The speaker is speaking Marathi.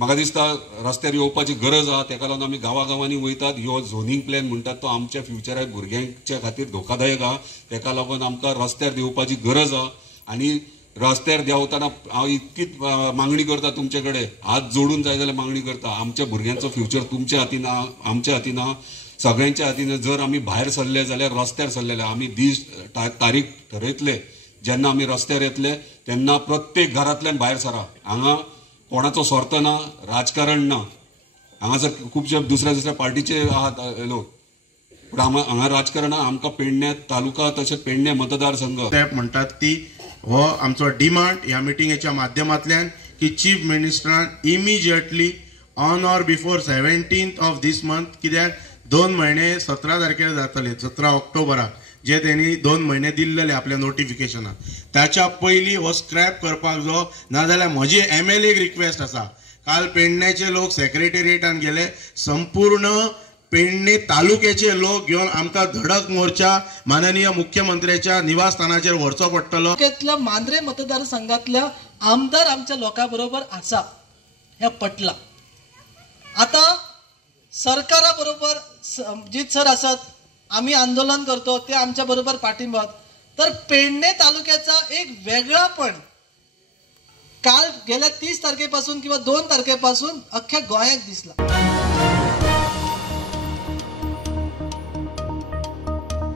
म्हाका दिसता रस्त्यार येवपाची गरज आहा, तेका लागून आमी गांवागांवांनी वयतात. ह्यो झोनिंग प्लॅन म्हणटात तो आमच्या फ्युचराक भुरग्यांच्या खातीर धोकादायक आहा. तेका लागून आमकां रस्त्यार देवपाची गरज आहा. आनी रस्त्यार देंवतना हांव इतकीच मागणी करता तुमचे कडेन, हात जोडून जाय जाल्यार मागणी करता, आमच्या भुरग्यांचो फ्युचर तुमच्या हातीन आहा, आमच्या हातीन आहा, सगळ्यांच्या हातीन. जर आमी भायर सरले जाल्यार रस्त्यार सरलेले, आमी दीस तारीख ठरयतले, जेन्ना आमी रस्त्यार येतले तेन्ना प्रत्येक घरांतल्यान भायर सरा. हांगा कोणाचो स्वार्थ ना, राजकारण ना. हांगासर खुबशे दुसऱ्या पार्टीचे आहात लोक, पूण हांगा राजकारण आमकां पेडणे तालुका तशेंच पेडणे मतदारसंघ म्हणटात ती हो आमचो डिमांड ह्या मिटिंगेच्या माध्यमांतल्यान की चीफ मिनिस्टरान immediately on or before 17th of this month, कित्याक 2 महिने 17 तारखेर जातले, 17 ऑक्टोबराक जे त्यांनी 2 महिने दिल्लेले आपल्या नोटिफिकेशनात, त्याच्या पयलीं हो स्क्रॅप करपाक जो, नाजाल्यार म्हजी MLA रिक्वेस्ट आसा. काल पेडण्याचे लोक सेक्रेटेरिएटान गेले, संपूर्ण पेडणे तालुक्याचे लोक घेवन आमकां धडक मोर्चा माननीय मुख्यमंत्र्याच्या निवासस्थानाचेर व्हरचो पडटलो. तालुक्यातल्या मांद्रे मतदारसंघातल्या आमदार आमच्या लोकांबरोबर आसा हे पटला. आता सरकारा बरोबर जित सर असत, आम्ही आंदोलन करतो ते आमच्या बरोबर पाठिंबा, तर पेडणे तालुक्याचा एक वेगळापण काल गेल्या 30 तारखेपासून किंवा 2 तारखेपासून अख्ख्या गोंयाक दिसला.